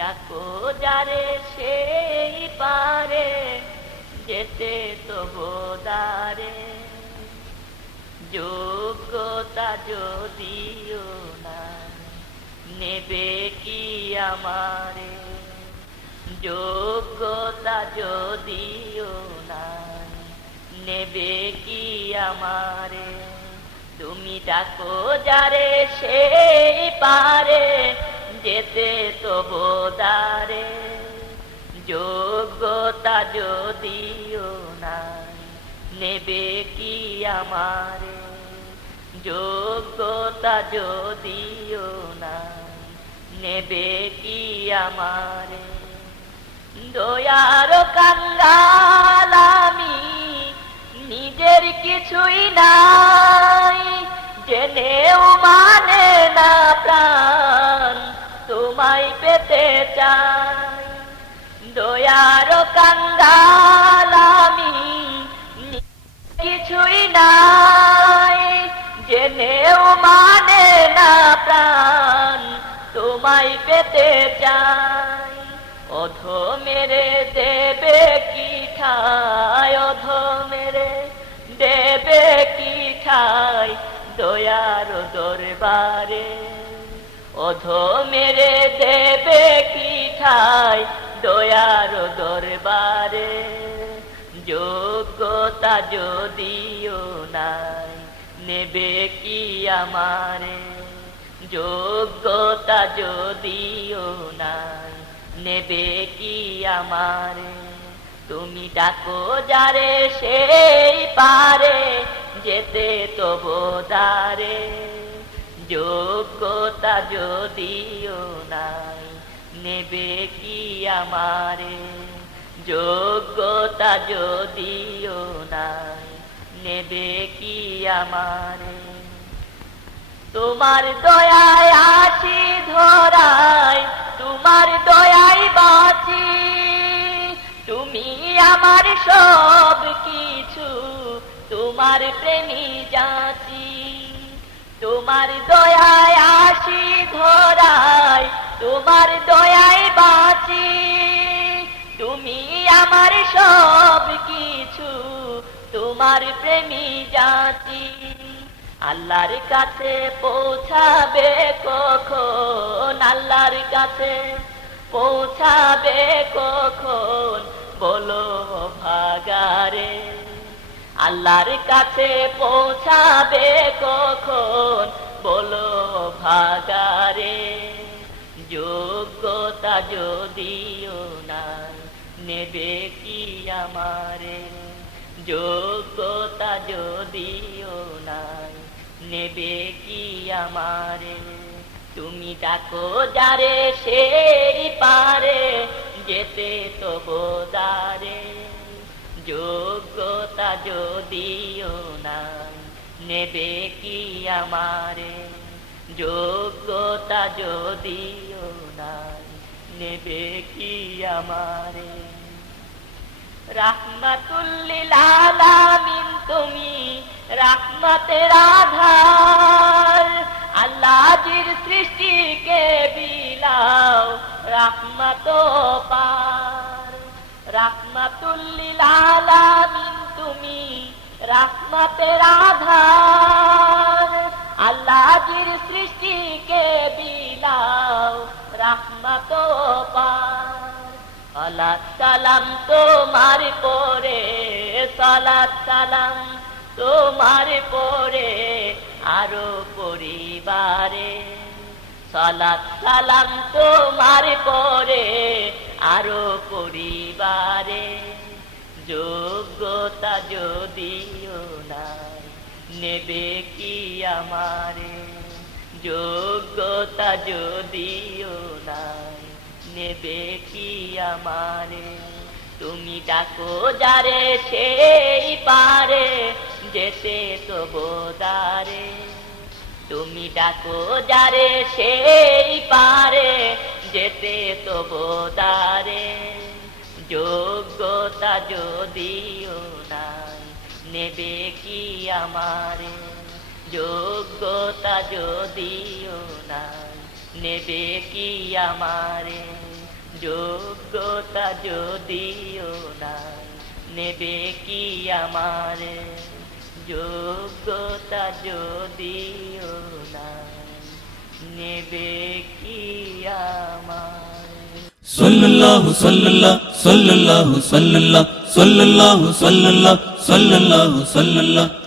ডাকো যারে সেই পারে যেতে তবু দ্বারে, যোগ্যতা যদিও না নেবে কি আমারে, যোগ্যতা যদিও না নেবে কি আমারে। তুমি ডাকো যারে সেই পারে যেতে তবু দ্বারে, যোগ্যতা যদিও নাই নেবে কি আমারে, যোগ্যতা যদিও নাই নেবে কি আমারে। দয়ার কাঙ্গাল আমি নিজের কিছুই নাই, জেনেও মানে না প্রাণ তোমায় পেতে চাই। দয়ার কাঙ্গাল আমি কিছুই নাই, জেনেও মানে না প্রাণ তোমায় পেতে চাই। অধ মেরে দেবে কি ঠাই, অধ মেরে দেবে কি ঠাই দয়ার দরবারে, অধ মেরে দেবে কি ঠাই দয়ার দরবারে। যোগ্যতা যদিও নাই নেবে কি আমারে, যোগ্যতা যদিও নাই নেবে কি আমারে। তুমি ডাকো যারে সেই পারে যেতে তবু দ্বারে, যোগ্যতা যদিও নাই নেবে কি আমারে, যোগ্যতা যদিও নাই নেবে কি আমারে। তোমার দয়ায় আছি ধরায়, তোমার দয়ায় বাঁচি, তুমি আমার সব কিছু, তোমার প্রেমী যাচি। তোমার দয়ায় আছি ধরায়, তোমার দয়ায় বাঁচি, তুমি আমার সব কিছু, তোমার প্রেমী যাচি। আল্লাহর কাছে পৌঁছাবে কখন, আল্লাহর কাছে পৌঁছাবে কখন বলো ভাগারে। আল্লাহর কাছে পৌঁছাবে কখন বলো ভাগারে। যোগ্যতা যদিও নাই নেবে কি আমারে, যোগ্যতা যদিও নাই নেবে কি আমারে। তুমি ডাকো যারে সেই পারে যেতে তবু দ্বারে, যোগ্যতা যদিও নাই নেবে কি আমারে, যোগ্যতা যদিও নাই নেবে কি আমারে। রাহমাতুল লিল আলামিন তুমি রাহমাতের আধার, আল্লাহ জির সৃষ্টিকে বিলাও রাহমাত পার। রাহমাতুল লিল আলামিন তুমি রাহমাতের আধার, আল্লাহ জির সৃষ্টিকে বিলাও রাহমাত পার। সালাত সালাম তোমার পরে, সালাত সালাম তোমার পরে আরো পরিবারে, সালাত সালাম তোমার পরে আরো পরিবারে। যোগ্যতা যদিও নাই নেবে কি আমারে, যোগ্যতা যদিও নাই নেবে কি আমারে। তুমি ডাকো যারে সেই পারে যেতে তবু দ্বারে, তুমি ডাকো যারে সেই পারে যেতে তবু দ্বারে। যোগ্যতা যদিও নাই নেবে কি আমারে, যোগ্যতা যদিও নাই নেবে কি আমারে। যোগ্যতা যদিও নাই নেবে কি আমারে, যোগ্যতা যদিও নাই নেবে কি আমারে। সাল্লাল্লাহু সাল্লাল্লাহু সাল্লাল্লাহু সাল্লাল্লাহু সাল্লাল্লাহু সাল্লাল্লাহু সাল্লাল্লাহু সাল্লাল্লাহু